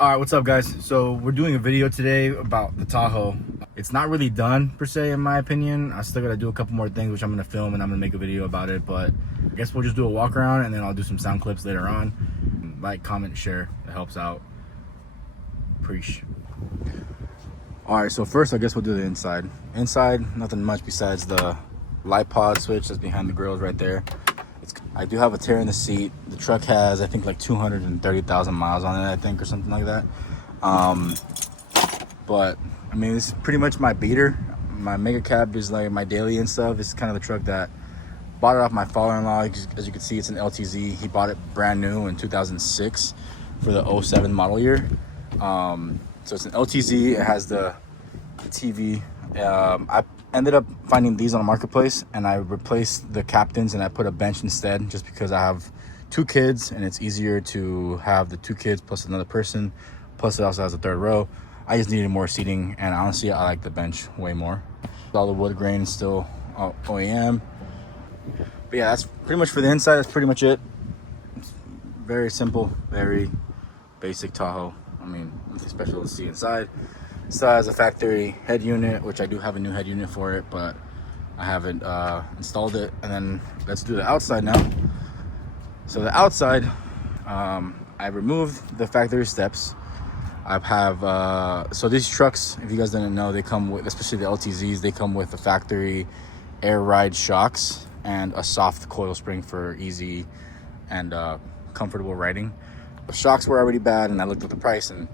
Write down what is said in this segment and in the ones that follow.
All right, what's up, guys? So we're doing a video today about the Tahoe. It's not really done per se, in my opinion. I still gotta do a couple more things, which I'm gonna film and I'm gonna make a video about it. But I guess we'll just do a walk around and then I'll do some sound clips later on. Like, comment, share. It helps out. Preach. All right, so first I guess we'll do the inside. Inside, nothing much besides the light pod switch that's behind the grills right there. I do have a tear in the seat. The truck has, I think, like 230,000 miles on it, I think, or something like that. But I mean, this is pretty much my beater. My mega cab is like my daily and stuff. It's kind of the truck that bought it off my father-in-law. As you can see, it's an LTZ. He bought it brand new in 2006 for the 07 model year. So it's an LTZ. It has the TV. I ended up finding these on the marketplace, and I replaced the captains and I put a bench instead, just because I have two kids and it's easier to have the two kids plus another person, plus it also has a third row. I just needed more seating, and honestly I like the bench way more. All the wood grain is still OEM. But yeah, that's pretty much for the inside. That's pretty much it. It's very simple, very basic Tahoe. I mean, nothing special to see inside. Still has a factory head unit, which I do have a new head unit for it, but I haven't installed it. And then let's do the outside now. So the outside, I removed the factory steps. I have, so these trucks, if you guys didn't know, they come with, especially the LTZs, they come with the factory air ride shocks and a soft coil spring for easy and comfortable riding. The shocks were already bad, and I looked at the price, and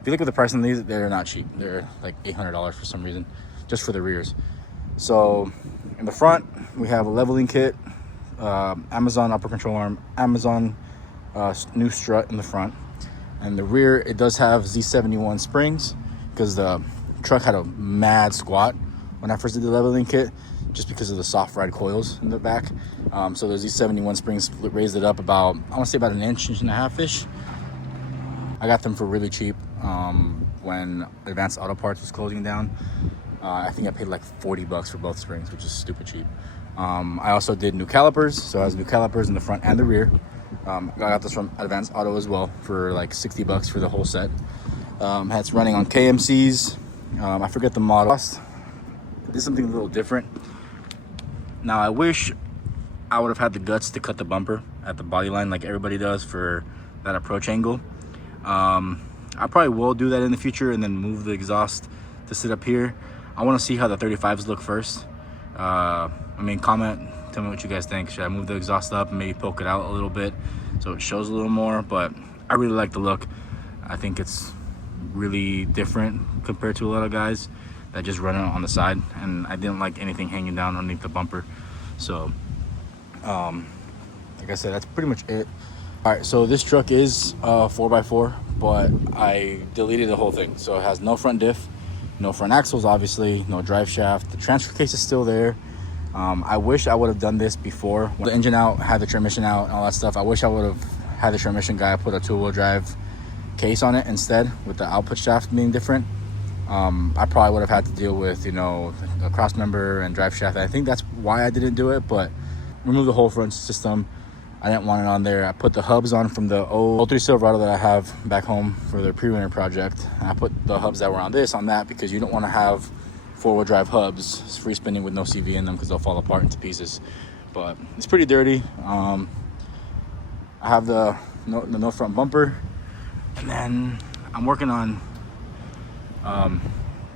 if you look at the price on these, they're not cheap. They're like $800 for some reason, just for the rears. So in the front, we have a leveling kit, Amazon upper control arm, Amazon new strut in the front. And the rear, it does have Z71 springs, because the truck had a mad squat when I first did the leveling kit, just because of the soft ride coils in the back. So there's Z71 springs, raised it up about, I want to say about an inch and a half-ish. I got them for really cheap when Advanced Auto Parts was closing down. I think I paid like $40 for both springs, which is stupid cheap. I also did new calipers, so it has new calipers in the front and the rear. I got this from Advanced Auto as well for like $60 for the whole set. It's running on KMCs. I forget the model. Did something a little different. Now I wish I would have had the guts to cut the bumper at the body line like everybody does for that approach angle. I probably will do that in the future and then move the exhaust to sit up here. I want to see how the 35s look first. I mean, comment, tell me what you guys think. Should I move the exhaust up and maybe poke it out a little bit so it shows a little more? But I really like the look. I think it's really different compared to a lot of guys that just run it on the side, and I didn't like anything hanging down underneath the bumper. So like I said, that's pretty much it. All right, so this truck is 4x4, but I deleted the whole thing. So it has no front diff, no front axles, obviously, no drive shaft. The transfer case is still there. I wish I would have done this before. When the engine out, had the transmission out, and all that stuff. I wish I would have had the transmission guy put a two-wheel drive case on it instead, with the output shaft being different. I probably would have had to deal with, you know, the cross member and drive shaft. I think that's why I didn't do it, but remove the whole front system. I didn't want it on there. I put the hubs on from the 03 Silverado that I have back home for the pre-winter project. And I put the hubs that were on this on that, because you don't want to have four-wheel drive hubs free spinning with no CV in them, because they'll fall apart into pieces. But it's pretty dirty. I have the no front bumper, and then I'm working on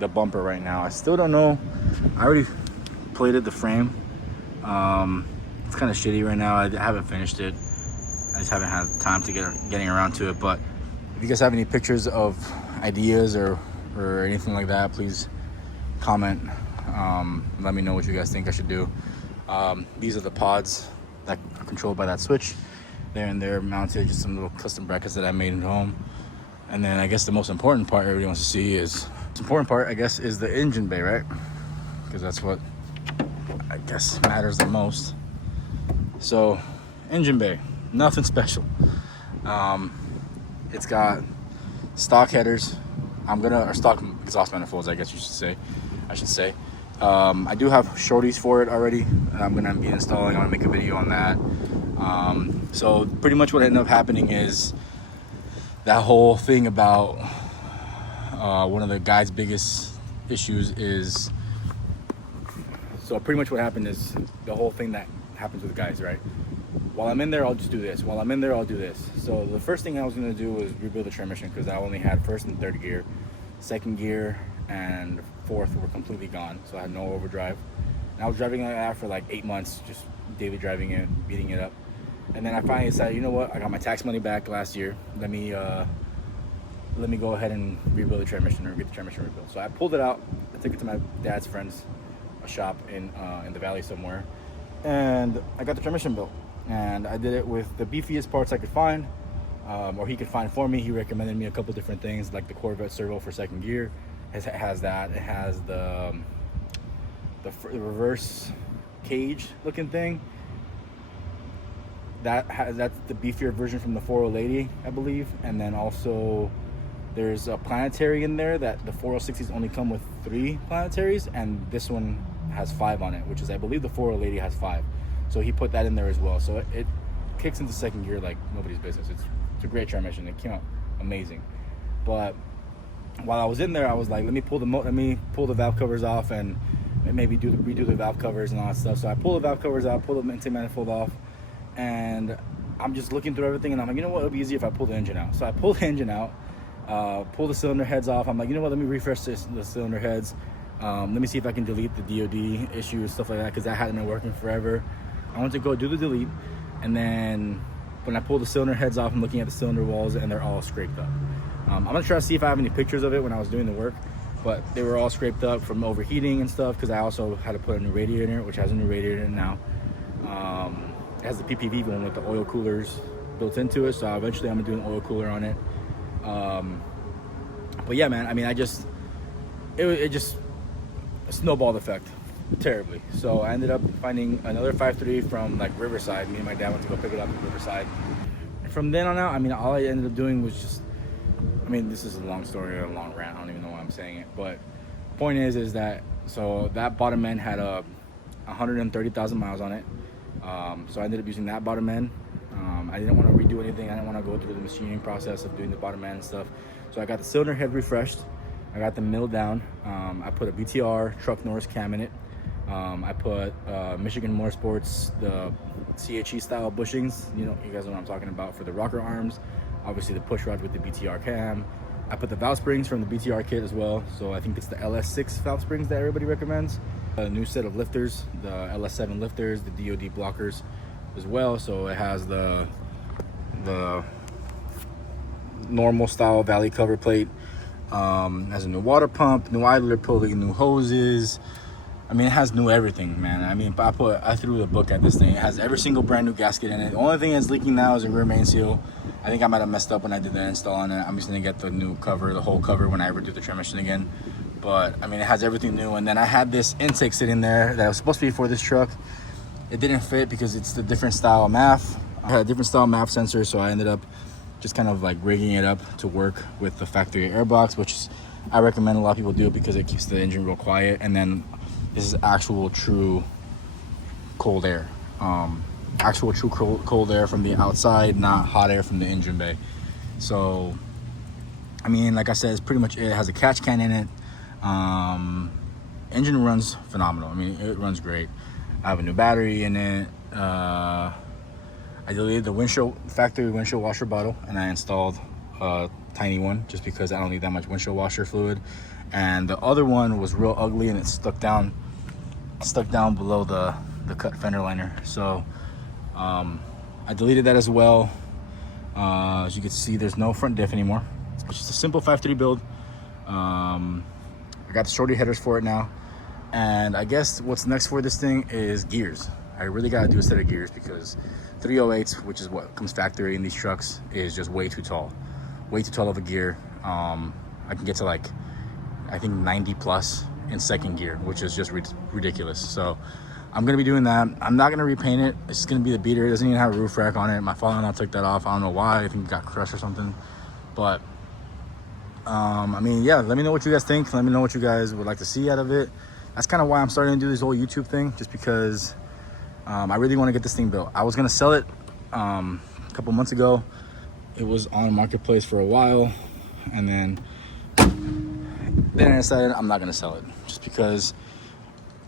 the bumper right now. I still don't know. I already plated the frame. It's kind of shitty right now. I haven't finished it. I just haven't had time to getting around to it. But if you guys have any pictures of ideas or anything like that, please comment. Let me know what you guys think I should do. These are the pods that are controlled by that switch. They're mounted, just some little custom brackets that I made at home. And then I guess the most important part everybody wants to see is, the important part, I guess, is the engine bay, right? Because that's what I guess matters the most. So, engine bay, nothing special. It's got stock headers. Or stock exhaust manifolds, I guess you should say. I do have shorties for it already, and I'm gonna be installing. I'm gonna make a video on that. So pretty much what ended up happening is that whole thing about one of the guy's biggest issues is, so pretty much what happened is the whole thing that happens with guys, right? While I'm in there, I'll just do this. While I'm in there, I'll do this. So the first thing I was gonna do was rebuild the transmission, because I only had first and third gear. Second gear and fourth were completely gone, so I had no overdrive. And I was driving like that for like 8 months, just daily driving it, beating it up. And then I finally decided, you know what? I got my tax money back last year. Let me go ahead and rebuild the transmission, or get the transmission rebuilt. So I pulled it out. I took it to my dad's friend's shop in the valley somewhere, and I got the transmission built. And I did it with the beefiest parts I could find, or he could find for me. He recommended me a couple different things, like the Corvette servo for second gear. It has that. It has the reverse cage looking thing. That's the beefier version from the 4080, I believe. And then also there's a planetary in there that the 4060s only come with 3 planetaries, and this one has 5 on it, which is, I believe, the 4080 has 5. So he put that in there as well. So it kicks into second gear like nobody's business. It's a great transmission. It came out amazing. But while I was in there, I was like, let me pull the valve covers off and maybe redo the valve covers and all that stuff. So I pulled the valve covers out, pulled the intake manifold off, and I'm just looking through everything, and I'm like, you know what, it'll be easier if I pull the engine out. So I pulled the engine out, pull the cylinder heads off. I'm like, you know what, let me refresh the cylinder heads. Let me see if I can delete the DOD issues, stuff like that, because that hadn't been working forever. I went to go do the delete, and then when I pull the cylinder heads off, I'm looking at the cylinder walls, and they're all scraped up. I'm gonna try to see if I have any pictures of it when I was doing the work, but they were all scraped up from overheating and stuff, because I also had to put a new radiator in it, which has a new radiator in it now. It has the PPV one with the oil coolers built into it, so eventually I'm gonna do an oil cooler on it. But yeah, man, I mean, it just a snowball effect terribly. So I ended up finding another 5.3 from like Riverside. Me and my dad went to go pick it up in Riverside. And from then on out, I mean, all I ended up doing was just, I mean, this is a long story, a long rant. I don't even know why I'm saying it. But point is that, so that bottom end had 130,000 miles on it. So I ended up using that bottom end. I didn't want to redo anything. I didn't want to go through the machining process of doing the bottom end and stuff. So I got the cylinder head refreshed. I got the milled down. I put a BTR Truck Norris cam in it. I put Michigan Motorsports, the CHE style bushings. You know, you guys know what I'm talking about, for the rocker arms. Obviously the push rod with the BTR cam. I put the valve springs from the BTR kit as well. So I think it's the LS6 valve springs that everybody recommends. A new set of lifters, the LS7 lifters, the DOD blockers as well. So it has the normal style valley cover plate. Has a new water pump, new idler pulley, new hoses. I mean, it has new everything, man. I mean, I threw the book at this thing. It has every single brand new gasket in it. The only thing that's leaking now is a rear main seal. I think I might have messed up when I did the install on it. I'm just gonna get the new cover, the whole cover, when I ever do the transmission again. But I mean, it has everything new. And then I had this intake sitting there that was supposed to be for this truck. It didn't fit because it's the different style MAF. I had a different style MAF sensor, so I ended up just kind of like rigging it up to work with the factory airbox, which is, I recommend a lot of people do it because it keeps the engine real quiet. And then this is actual true cold air. Actual true cold air from the outside, not hot air from the engine bay. So, I mean, like I said, it's pretty much it. It has a catch can in it. Engine runs phenomenal. I mean, it runs great. I have a new battery in it. I deleted the factory windshield washer bottle, and I installed a tiny one just because I don't need that much windshield washer fluid. And the other one was real ugly, and it stuck down below the cut fender liner. So I deleted that as well. As you can see, there's no front diff anymore. It's just a simple 5.3 build. I got the shorty headers for it now. And I guess what's next for this thing is gears. I really gotta do a set of gears because 308s, which is what comes factory in these trucks, is just way too tall. Way too tall of a gear. I can get to like, I think 90 plus in second gear, which is just ridiculous. So I'm gonna be doing that. I'm not gonna repaint it. It's gonna be the beater. It doesn't even have a roof rack on it. My father-in-law took that off. I don't know why. I think it got crushed or something. But I mean, yeah, let me know what you guys think. Let me know what you guys would like to see out of it. That's kind of why I'm starting to do this whole YouTube thing, just because I really want to get this thing built. I was gonna sell it a couple months ago, It was on marketplace for a while, and then I decided I'm not gonna sell it, just because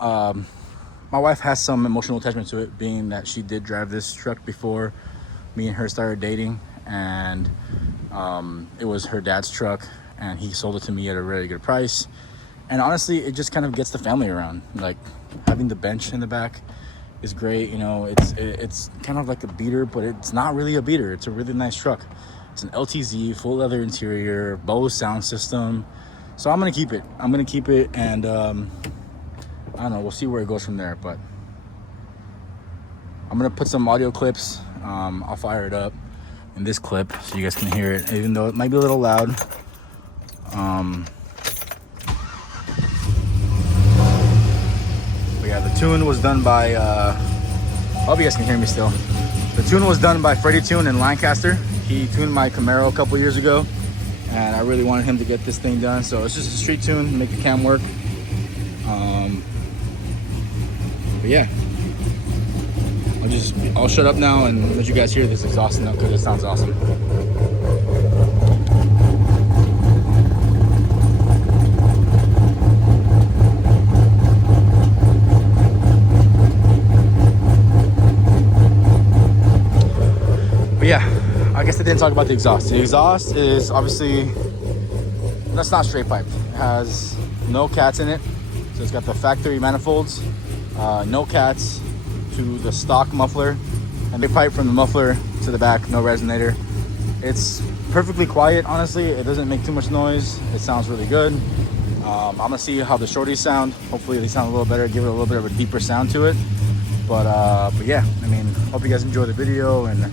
my wife has some emotional attachment to it, being that she did drive this truck before me and her started dating, and it was her dad's truck, and he sold it to me at a really good price. And honestly, it just kind of gets the family around. Like, having the bench in the back is great. You know, it's kind of like a beater, but it's not really a beater. It's a really nice truck. It's an LTZ, full leather interior, Bose sound system. So I'm gonna keep it. And I don't know, we'll see where it goes from there. But I'm gonna put some audio clips. I'll fire it up in this clip so you guys can hear it, even though it might be a little loud. But yeah, the tune was done by I hope you guys can hear me still. The tune was done by Freddie Tune in Lancaster. He tuned my Camaro a couple years ago, and I really wanted him to get this thing done. So it's just a street tune, make the cam work. But yeah, I'll shut up now and let you guys hear this exhaust note, because it sounds awesome. But yeah, I guess I didn't talk about the exhaust. The exhaust is obviously, that's not straight pipe. It has no cats in it. So it's got the factory manifolds, no cats to the stock muffler, and the pipe from the muffler to the back, no resonator. It's perfectly quiet, honestly. It doesn't make too much noise. It sounds really good. I'm gonna see how the shorties sound. Hopefully they sound a little better, give it a little bit of a deeper sound to it. But yeah, I mean, hope you guys enjoy the video, and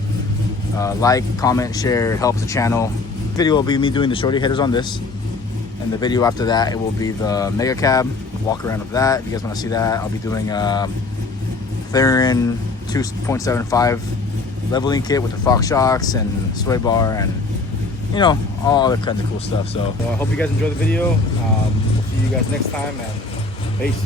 like, comment, share. It helps the channel. The video will be me doing the shorty headers on this, and the video after that, it will be the mega cab walk around of that. If you guys want to see that, I'll be doing Theron 2.75 leveling kit with the Fox shocks and sway bar, and you know, all other kinds of cool stuff. So I hope you guys enjoy the video. We'll see you guys next time, and peace.